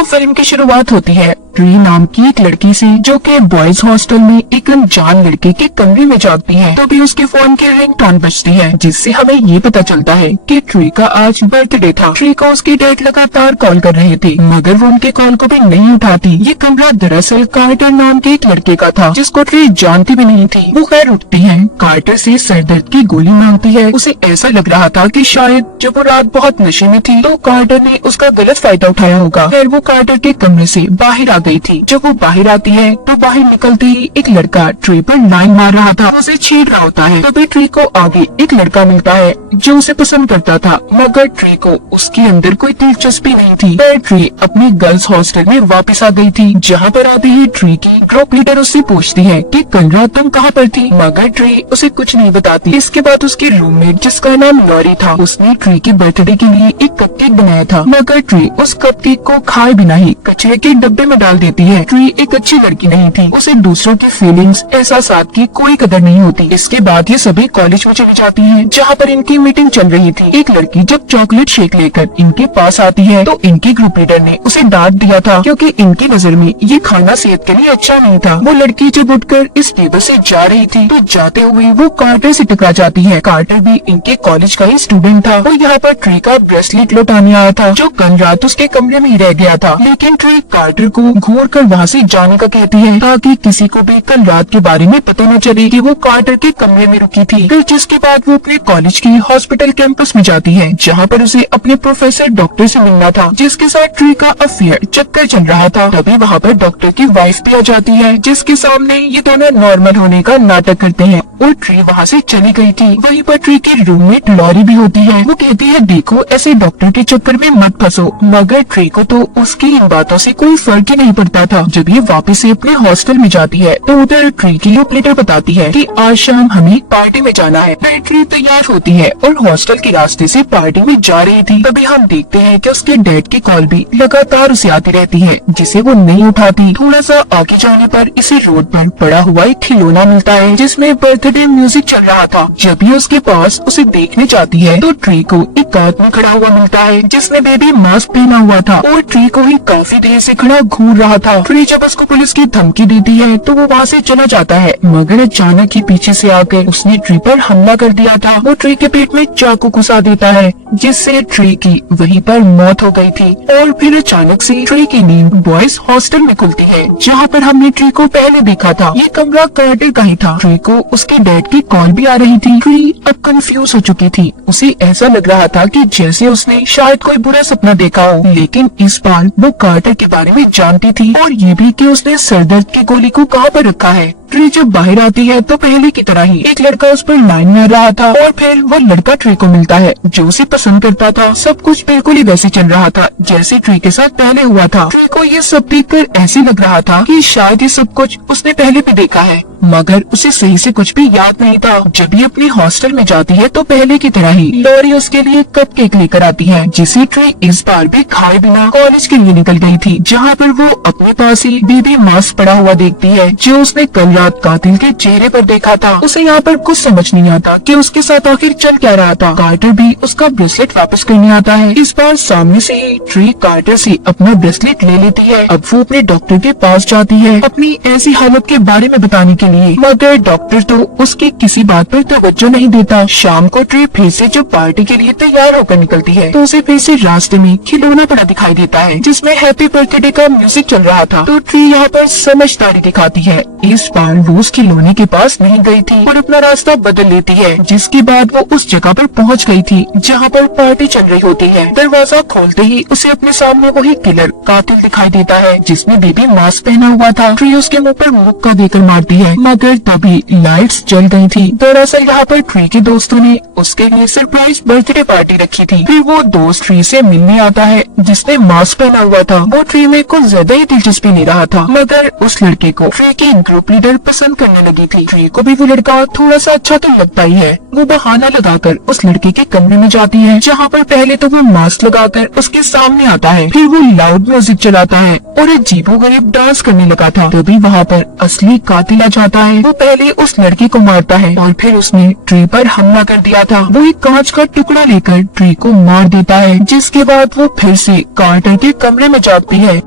तो फिल्म की शुरुआत होती है ट्री नाम की एक लड़की से, जो कि बॉयज हॉस्टल में एक अनजान लड़के के कमरे में जाती है। तो भी उसके फोन की रिंगटोन बजती है, जिससे हमें ये पता चलता है कि ट्री का आज बर्थडे था। ट्री को उसकी डैड लगातार कॉल कर रहे थे, मगर वो उनके कॉल को भी नहीं उठाती। ये कमरा दरअसल कार्टर नाम के एक लड़के का था, जिसको ट्री जानती भी नहीं थी। वो खैर उठती है, कार्टर से सरदर्द की गोली मांगती है। उसे ऐसा लग रहा था कि शायद जब वो रात बहुत नशे में थी तो कार्टर ने उसका गलत फायदा उठाया होगा। फिर वो कार्टर के कमरे से बाहर आ गई थी। जब वो बाहर आती है तो बाहर निकलते ही एक लड़का ट्री पर लाइन मार रहा था, उसे छेड़ रहा होता है। तभी ट्री को आगे एक लड़का मिलता है जो उसे पसंद करता था, मगर ट्री को उसके अंदर कोई दिलचस्पी नहीं थी। फिर ट्री अपने गर्ल्स हॉस्टल में वापस आ गई थी, जहाँ पर आते ही ट्री की ग्रुप लीडर उससे पूछती है कि कल रात तुम कहाँ पर थी, मगर ट्री उसे कुछ नहीं बताती। इसके बाद उसकी रूममेट, जिसका नाम लॉरी था, उसने ट्री के बर्थडे के लिए एक कपकेक बनाया था, मगर ट्री उस कपकेक को खाए बिना ही कचरे के डब्बे में डाल देती है। ट्री एक अच्छी लड़की नहीं थी, उसे दूसरों की फीलिंग्स, एहसासात की कोई कदर नहीं होती। इसके बाद ये सभी कॉलेज में चली जाती हैं, जहाँ पर इनकी मीटिंग चल रही थी। एक लड़की जब चॉकलेट शेक लेकर इनके पास आती है तो इनकी ग्रुप लीडर ने उसे डांट दिया था, क्योंकि इनकी नजर में ये खाना सेहत के लिए अच्छा नहीं था। वो लड़की जब उठकर इस टेबल से जा रही थी तो जाते हुए वो कार्टर से टकरा जाती है। कार्टर भी इनके कॉलेज का ही स्टूडेंट था। वो यहाँ पर ट्री का ब्रेसलेट लौटाने आया था, जो कल रात उसके कमरे में ही रह गया था। लेकिन ट्री कार्टर को घूर कर वहाँ से जाने का कहती है, ताकि किसी को भी कल रात के बारे में पता न चले कि वो कार्टर के कमरे में रुकी थी। फिर जिसके बाद वो अपने कॉलेज की हॉस्पिटल कैंपस में जाती है, जहाँ पर उसे अपने प्रोफेसर डॉक्टर से मिलना था, जिसके साथ ट्री का अफेयर चक्कर चल रहा था। तभी वहाँ पर डॉक्टर की वाइफ भी आ जाती है, जिसके सामने ये दोनों नॉर्मल होने का नाटक करते हैं और ट्री वहाँ से चली गई थी। वहीं पर ट्री की रूममेट लॉरी भी होती है। वो कहती है, देखो ऐसे डॉक्टर के चक्कर में मत फंसो, मगर ट्री को तो उसकी इन बातों से कोई फर्क ही नहीं पड़ता था। जब ये वापस से अपने हॉस्टल में जाती है तो उधर ट्री की ग्रुप लीडर बताती है कि आज शाम हमें पार्टी में जाना है। फिर ट्री तैयार होती है और हॉस्टल के रास्ते से पार्टी में जा रही थी। तभी हम देखते हैं कि उसके डैड की कॉल भी लगातार उसे आती रहती है, जिसे वो नहीं उठाती। थोड़ा सा आगे जाने पर इसे रोड पर पड़ा हुआ एक खिलौना मिलता है, जिसमें बर्थडे म्यूजिक चल रहा था। जब भी उसके पास उसे देखने जाती है तो ट्री को एक आदमी खड़ा हुआ मिलता है, जिसने बेबी मास्क पहना हुआ था और ट्री को ही काफी देर से खड़ा घूर रहा था। ट्री जब उसको पुलिस की धमकी देती है तो वो वहाँ से चला जाता है, मगर अचानक ही पीछे से आकर उसने ट्री पर हमला कर दिया था। वो ट्री के पेट में चाकू घुसा देता है, जिससे ट्री की वहीं पर मौत हो गई थी। और फिर अचानक से ट्री की नींद बॉयज हॉस्टल में खुलती है, जहाँ पर हमने ट्री को पहले देखा था। ये कमरा कार्टर का ही था। ट्री को उसके डैड की कॉल भी आ रही थी। ट्री अब कंफ्यूज हो चुकी थी। उसे ऐसा लग रहा था कि जैसे उसने शायद कोई बुरा सपना देखा हो, लेकिन इस बार वो कार्टर के बारे में जानती थी और ये भी कि उसने सरदर्द की गोली को कहाँ पर रखा है। ट्री जब बाहर आती है तो पहले की तरह ही एक लड़का उस पर लाइन मार रहा था और फिर वो लड़का ट्री को मिलता है, जो उसे पसंद करता था। सब कुछ बिल्कुल ही वैसे चल रहा था जैसे ट्री के साथ पहले हुआ था। ट्री को ये सब देखकर ऐसे लग रहा था कि शायद ये सब कुछ उसने पहले भी देखा है, मगर उसे सही से कुछ भी याद नहीं था। जब ये अपने हॉस्टल में जाती है तो पहले की तरह ही लॉरी उसके लिए कपकेक लेकर आती है, जिसे ट्री इस बार भी खाए बिना कॉलेज के लिए निकल गई थी, जहाँ पर वो अपने पास ही बेबी मास्क पड़ा हुआ देखती है, जो उसने कल रात कातिल के चेहरे पर देखा था। उसे यहाँ पर कुछ समझ नहीं आता कि उसके साथ आखिर चल क्या रहा था। कार्टर भी उसका ब्रेसलेट वापस करने आता है। इस बार सामने से ही ट्री कार्टर से अपना ब्रेसलेट ले लेती है। अब वो अपने डॉक्टर के पास जाती है अपनी ऐसी हालत के बारे में बताने के लिए, मगर डॉक्टर तो उसकी किसी बात पर तवज्जो नहीं देता। शाम को ट्री फिर से जब पार्टी के लिए तैयार होकर निकलती है तो उसे फिर से रास्ते में खिलौना पड़ा दिखाई देता है, जिसमें हैप्पी बर्थडे का म्यूजिक चल रहा था। तो ट्री यहाँ पर समझदारी दिखाती है। इस बार वो उस खिलौने के पास नहीं गई थी और अपना रास्ता बदल लेती है, जिसके बाद वो उस जगह पर पहुंच गई थी जहाँ पर पार्टी चल रही होती है। दरवाजा खोलते ही उसे अपने सामने वही किलर कातिल दिखाई देता है, जिसने बेबी मास्क पहना हुआ था। ट्री उसके मुंह पर मुक्का देकर मारती है, मगर तभी लाइट्स जल गई थी। दरअसल यहाँ पर ट्री के दोस्तों ने उसके लिए सरप्राइज बर्थडे पार्टी रखी थी। फिर वो दोस्त ट्री से मिलने आता है, जिसने मास्क पहना हुआ था। वो ट्री में कुछ ज्यादा ही दिलचस्पी ले रहा था, मगर उस लड़के को ट्री की ग्रुप लीडर पसंद करने लगी थी। ट्री को भी वो लड़का थोड़ा सा अच्छा तो लगता ही है। वो बहाना लगाकर उस लड़के के कमरे में जाती है, जहाँ पर पहले तो वो मास्क लगाकर उसके सामने आता है। फिर वो लाउड म्यूजिक चलाता है और अजीबोगरीब डांस करने लगा था। तभी वहाँ पर असली कातिल आ जाता है। वो पहले उस लड़के को मारता है और फिर उसने ट्री पर हमला कर दिया था। वो एक कांच का टुकड़ा लेकर ट्री को मार देता है, जिसके बाद वो फिर से कार्टर के कमरे में जाती है।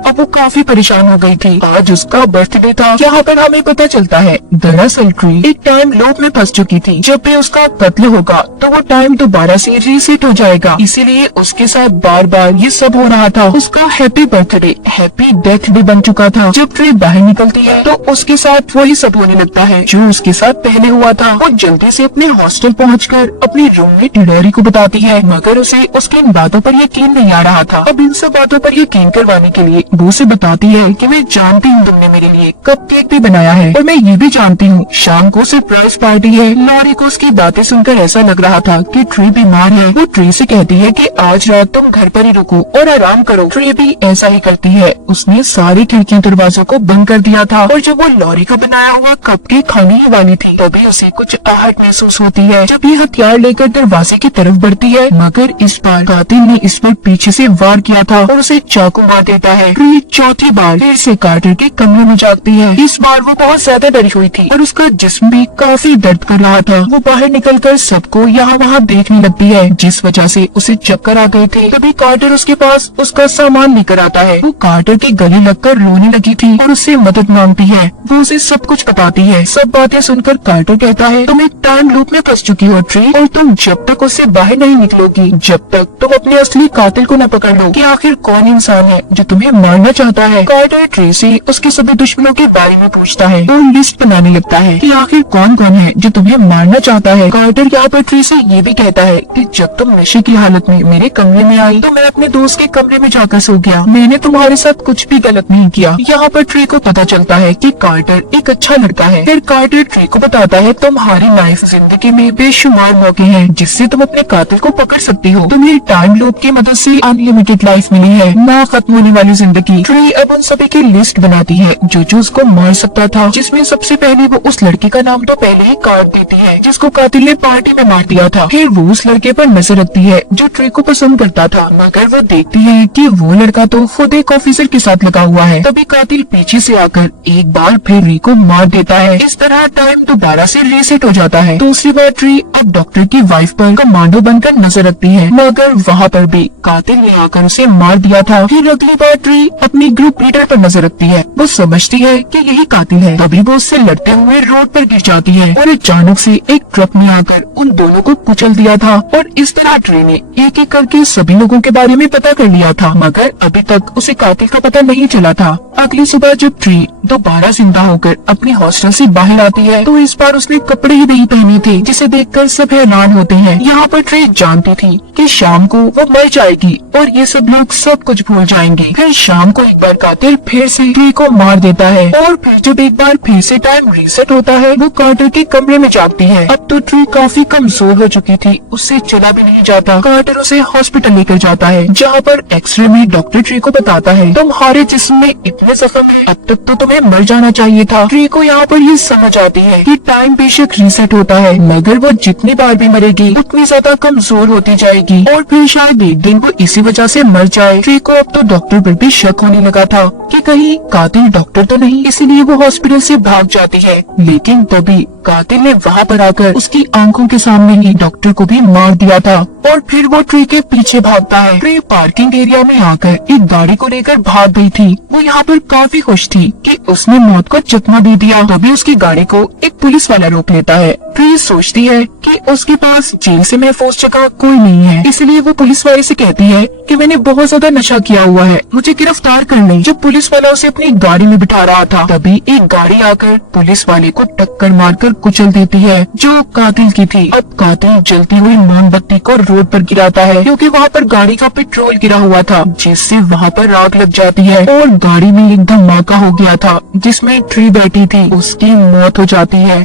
अब वो काफी परेशान हो गई थी। आज उसका बर्थडे था। यहाँ पर हमें पता चलता है दरअसल ट्री एक टाइम लूप में फंस चुकी थी। जब भी उसका कत्ल होगा तो वो टाइम दोबारा से रीसेट हो जाएगा, इसीलिए उसके साथ बार बार ये सब हो रहा था। उसका happy birthday happy death day बन चुका था। जब ट्री बाहर निकलती है तो उसके साथ वही सब होने लगता है जो उसके साथ पहले हुआ था। वो जल्दी से अपने हॉस्टल पहुंचकर अपनी रूममेट डैरी को बताती है, मगर उसे उसकी इन बातों पर यकीन नहीं आ रहा था। अब इन सब बातों पर यकीन करवाने के लिए वो उसे बताती है कि मैं जानती हूँ तुमने मेरे लिए कपकेक भी बनाया है और मैं ये भी जानती हूँ शाम को सरप्राइज पार्टी है। लॉरी को उसकी बातें सुनकर ऐसा लग रहा था कि ट्री बीमार है। वो ट्री से कहती है कि आज रात तुम घर पर ही रुको और आराम करो। ट्री भी ऐसा ही करती है। उसने सारी खिड़कियों दरवाजों को बंद कर दिया था और जब वो लॉरी का बनाया हुआ कपकेक खाने ही वाली थी तभी उसे कुछ आहट महसूस होती है। जब ये हथियार लेकर दरवाजे की तरफ बढ़ती है, मगर इस बार कातिल ने इस पर पीछे से वार किया था और उसे चाकू मार देता है। ट्री चौथी बार फिर से कार्टर के कमरे में जागती है। इस बार वो बहुत ज्यादा डरी हुई थी और उसका जिस्म भी काफी दर्द कर रहा था। वो बाहर निकलकर सबको यहाँ वहाँ देखने लगती है, जिस वजह से उसे चक्कर आ गए थे। तभी कार्टर उसके पास उसका सामान लेकर आता है। वो कार्टर के गले लगकर रोने लगी थी और उससे मदद मांगती है। वो उसे सब कुछ बताती है। सब बातें सुनकर कार्टर कहता है, तुम एक टाइम लूप में फंस चुकी हो ट्री, और तुम जब तक उससे बाहर नहीं निकलोगी, जब तक तुम अपने असली कातिल को न पकड़ लो कि आखिर कौन इंसान है जो तुम्हें मारना चाहता है। कार्टर ट्री से उसके सभी दुश्मनों के बारे में पूछता है और लिस्ट बनाने लगता है कि आखिर कौन कौन है जो तुम्हें मारना चाहता है। कार्टर यहाँ पर ट्री से ये भी कहता है कि जब तुम नशे की हालत में मेरे कमरे में आई तो मैं अपने दोस्त के कमरे में जाकर सो गया। मैंने तुम्हारे साथ कुछ भी गलत नहीं किया। यहाँ पर ट्री को पता चलता है कि कार्टर एक अच्छा लड़का है। फिर कार्टर ट्री को बताता है, तुम्हारी लाइफ जिंदगी में बेशुमार मौके हैं जिससे तुम अपने कातिल को पकड़ सकती हो। तुम्हें टाइम लूप की मदद से अनलिमिटेड लाइफ मिली है, ना खत्म होने वाली जिंदगी। ट्री अब उन सभी की लिस्ट बनाती है जो उसको मार सकता था, जिसमें सबसे पहले वो उस लड़के का नाम तो पहले ही काट देती है जिसको कातिल ने पार्टी में मार दिया था। फिर वो उस लड़के पर नजर रखती है जो ट्री को पसंद करता था, मगर वो देखती है कि वो लड़का तो खुद एक ऑफिसर के साथ लगा हुआ है। तभी कातिल पीछे से आकर एक बार फिर ट्री को मार देता है। इस तरह टाइम दोबारा से रीसेट हो जाता है। दूसरी बार ट्री अब डॉक्टर की वाइफ पर कमांडो बनकर नजर रखती है, मगर वहाँ पर भी कातिल ने आकर उसे मार दिया था। फिर अगली बार ट्री अपनी ग्रुप लीडर पर नजर रखती है। वो समझती है कि यही कातिल है। तभी वो उससे लड़ते हुए रोड पर गिर जाती है और अचानक से एक ट्रक ने आकर उन दोनों को कुचल दिया था। और इस तरह ट्री ने एक एक करके सभी लोगों के बारे में पता कर लिया था, मगर अभी तक उसे कातिल का पता नहीं चला था। अगली सुबह जब ट्री दोबारा जिंदा होकर अपने हॉस्टल से बाहर आती है तो इस बार उसने कपड़े ही नहीं पहने थे, जिसे देखकर सब हैरान होते हैं। यहाँ पर ट्री जानती थी कि शाम को वो मर जाएगी और ये सब लोग सब कुछ भूल जाएंगे। फिर शाम को एक बार कातिल फिर से ट्री को मार देता है और फिर जब एक बार फिर से टाइम रीसेट होता है वो कार्टर के कमरे में जागती है। अब तो ट्री काफी कमजोर हो चुकी थी, उससे चला भी नहीं जाता। कार्टर उसे हॉस्पिटल लेकर जाता है, जहाँ पर एक्सरे में डॉक्टर ट्री को बताता है, तुम्हारे जिस्म में इतने जख्म है, अब तक तो तुम्हें मर जाना चाहिए था। ट्री को यहाँ पर ये समझ आती है कि टाइम बेशक रीसेट होता है, मगर वो जितनी बार भी मरेगी उतनी ज्यादा कमजोर होती जाएगी और फिर शायद एक दिन वो इसी वजह से मर जाए। ट्री को अब तो डॉक्टर पर भी शक होने लगा था कि कहीं कातिल डॉक्टर तो नहीं, इसीलिए वो हॉस्पिटल से भाग जाती है। लेकिन तभी कातिल ने वहाँ पर आकर उसकी आंखों के सामने ही डॉक्टर को भी मार दिया था और फिर वो ट्री के पीछे भागता है। ट्री पार्किंग एरिया में आकर एक गाड़ी को लेकर भाग गई थी। वो यहाँ पर काफी खुश थी कि उसने मौत को चकमा दे दिया। तभी उसकी गाड़ी को एक पुलिस वाला रोक लेता है। ट्री सोचती है कि उसके पास जेल से महफूज जगह कोई नहीं है, इसलिए वो पुलिस वाले से कहती है कि मैंने बहुत ज्यादा नशा किया हुआ है, मुझे गिरफ्तार कर लें। जब पुलिस वाला उसे अपनी गाड़ी में बिठा रहा था तभी एक गाड़ी आकर पुलिस वाले को टक्कर मारकर कुचल देती है जो कातिल की थी। अब कातिल जलती हुई मोमबत्ती को रोड पर गिराता है क्योंकि वहाँ पर गाड़ी का पेट्रोल गिरा हुआ था, जिससे वहाँ पर आग लग जाती है और गाड़ी में एक धमाका हो गया था जिसमें ट्री बैठी थी, उसकी मौत हो जाती है।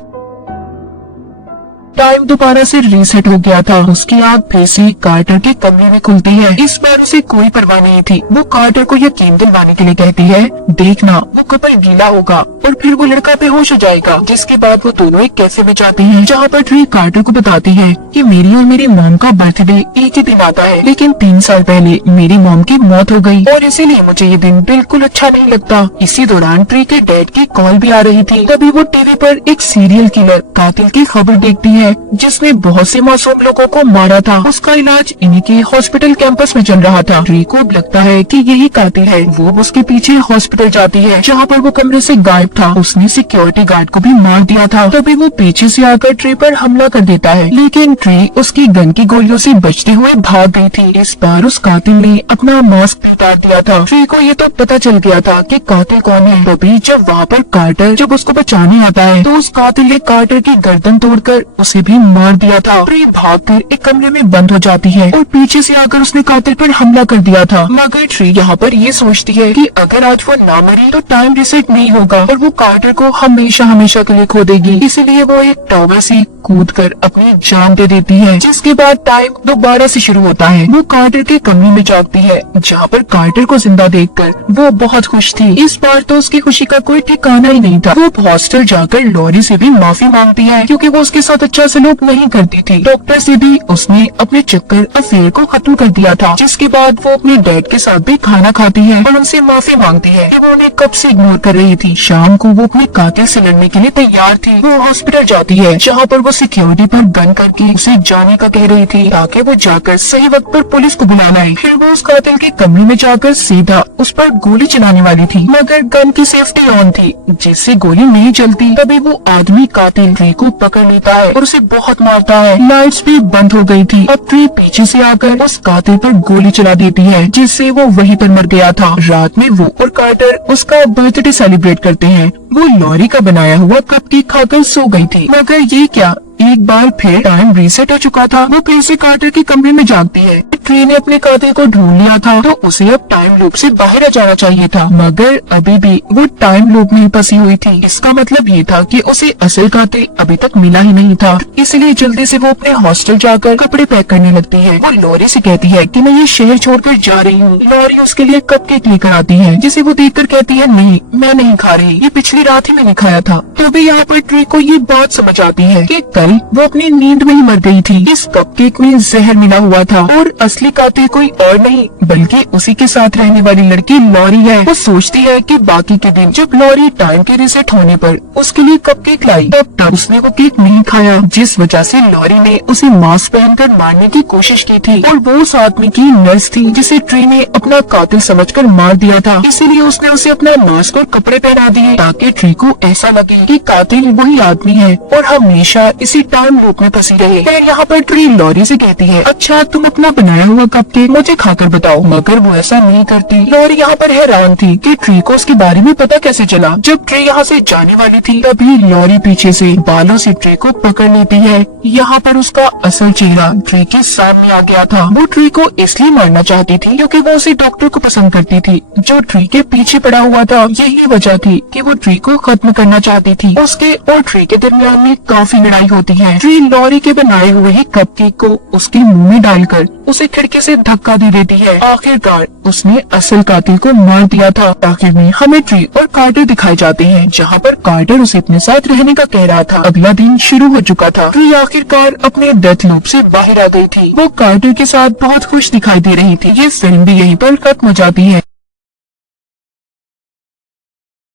टाइम दोबारा से रीसेट हो गया था। उसकी आँख फिर से कार्टर के कमरे में खुलती है। इस बार उसे कोई परवाह नहीं थी। वो कार्टर को यकीन दिलवाने के लिए कहती है, देखना वो कपल गीला होगा और फिर वो लड़का बेहोश हो जाएगा। जिसके बाद वो दोनों एक कैफे में जाते हैं, जहाँ पर ट्री कार्टर को बताती है कि मेरी और मेरी मॉम का बर्थडे एक ही दिन आता है, लेकिन 3 साल पहले मेरी मॉम की मौत हो गई और इसीलिए मुझे ये दिन बिल्कुल अच्छा नहीं लगता। इसी दौरान ट्री के डैड की कॉल भी आ रही थी। तभी वो टीवी पर एक सीरियल किलर कातिल की खबर देखती है है जिसने बहुत से मासूम लोगों को मारा था। उसका इलाज इन्हीं के हॉस्पिटल कैंपस में चल रहा था। ट्री को लगता है कि यही कातिल है। वो उसके पीछे हॉस्पिटल जाती है जहाँ पर वो कमरे से गायब था। उसने सिक्योरिटी गार्ड को भी मार दिया था। तभी वो पीछे से आकर ट्री पर हमला कर देता है, लेकिन ट्री उसकी गन की गोलियों से बचते हुए भाग गई थी। इस बार उस कातिल ने अपना मास्क भी उतार दिया था। ट्री को ये तो पता चल गया था कि कातिल कौन है। तभी जब वहाँ पर कार्टर जब उसको बचाने आता है तो उस कातिल ने कार्टर की गर्दन तोड़कर उसे भी मार दिया था। ट्री भागकर एक कमरे में बंद हो जाती है और पीछे से आकर उसने कातिल पर हमला कर दिया था। मगर ट्री यहाँ पर ये सोचती है कि अगर आज वो ना मरी तो टाइम रिसेट नहीं होगा और वो कार्टर को हमेशा हमेशा के लिए खो देगी। इसीलिए वो एक टावर से कूदकर अपनी जान दे देती है, जिसके बाद टाइम दोबारा से शुरू होता है। वो कार्टर के कमरे में जागती है जहाँ पर कार्टर को जिंदा देखकर वो बहुत खुश थी। इस बार तो उसकी खुशी का कोई ठिकाना ही नहीं था। वो हॉस्टल जाकर लॉरी से भी माफी मांगती है क्योंकि वो उसके साथ अच्छा सलूक नहीं करती थी। डॉक्टर से भी उसने अपने चक्कर अफेयर को खत्म कर दिया था। जिसके बाद वो अपने डैड के साथ भी खाना खाती है और उनसे माफी मांगती है कि वो उन्हें कब से इग्नोर कर रही थी। शाम को वो अपने कातिल से लड़ने के लिए तैयार थी। वो हॉस्पिटल जाती है जहाँ पर वो सिक्योरिटी पर गन करके उसे जाने का कह रही थी ताकि वो जाकर सही वक्त पर पुलिस को बुलाना है। फिर वो उस कातिल के कमरे में जाकर सीधा उस पर गोली चलाने वाली थी, मगर गन की सेफ्टी ऑन थी जिससे गोली नहीं चलती। तभी वो आदमी कातिल ट्री को पकड़ लेता है और उसे बहुत मारता है। लाइट्स भी बंद हो गई थी। अब ट्री पीछे से आकर उस कातिल पर गोली चला देती है जिससे वो वहीं पर मर गया था। रात में वो और कार्टर उसका बर्थडे सेलिब्रेट करते हैं। वो लॉरी का बनाया हुआ कपकेक खाकर सो गई थी, मगर ये क्या, एक बार फिर टाइम रीसेट हो चुका था। वो फिर से कार्टर के कमरे में जागती है। ट्री ने अपने कातिल को ढूंढ लिया था तो उसे अब टाइम लूप से बाहर आ जाना चाहिए था, मगर अभी भी वो टाइम लूप में फंसी हुई थी। इसका मतलब ये था कि उसे असल कातिल अभी तक मिला ही नहीं था। इसलिए जल्दी से वो अपने हॉस्टल जाकर कपड़े पैक करने लगती है। वो लॉरी से कहती है कि मैं ये शहर छोड़कर जा रही हूँ। लॉरी उसके लिए कपकेक लेकर आती है जिसे वो देखकर कहती है नहीं, मैं नहीं खा रही, ये पिछली रात ही मैंने खाया था। तो भी यहाँ पर ट्री को ये बात समझ आती है कि कल वो अपनी नींद में ही मर गई थी। इस कपकेक में जहर मिला हुआ था और असली कातिल कोई और नहीं बल्कि उसी के साथ रहने वाली लड़की लॉरी है। वो सोचती है कि बाकी के दिन जब लॉरी टाइम के रिसेट होने पर उसके लिए कपकेक लाई तब उसने वो केक नहीं खाया, जिस वजह से लॉरी ने उसे मास्क पहनकर मारने की कोशिश की थी। और वो उस आदमी की नर्स थी जिसे ट्री ने अपना कातिल समझकर मार दिया था। इसीलिए उसने उसे अपना मास्क और कपड़े पहना दिए ताकि ट्री को ऐसा लगे कि कातिल वही आदमी है और हमेशा इसी टाइम लूप में फंसी रहे। फिर यहाँ पर ट्री लॉरी से कहती है अच्छा तुम अपना बनाया हुआ कपकेक मुझे खाकर बताओ, मगर वो ऐसा नहीं करती। लॉरी यहाँ पर हैरान थी कि ट्री को उसके बारे में पता कैसे चला। जब ट्री यहाँ से जाने वाली थी तभी लॉरी पीछे से बालों से ट्री को पकड़ लेती है। यहाँ पर उसका असल चेहरा ट्री के सामने आ गया था। वो ट्री को इसलिए मारना चाहती थी क्योंकि वो उसी डॉक्टर को पसंद करती थी जो ट्री के पीछे पड़ा हुआ था। यही वजह थी कि वो ट्री को खत्म करना चाहती थी। उसके और ट्री के दरमियान में काफी लड़ाई होती है। ट्री लॉरी के बनाए हुए ही कपकेक को उसके मुंह में डालकर उसे खिड़की से धक्का दे देती है। आखिरकार उसने असल कातिल को मार दिया था। आखिर में हमें ट्री और कार्टर दिखाए जाते हैं जहाँ पर कार्टर उसे अपने साथ रहने का कह रहा था। अगला दिन शुरू हो चुका था। ट्री आखिरकार अपने डेथ लूप से बाहर आ गई थी। वो कार्टर के साथ बहुत खुश दिखाई दे रही थी। ये फिल्म भी यहीं पर खत्म हो जाती है।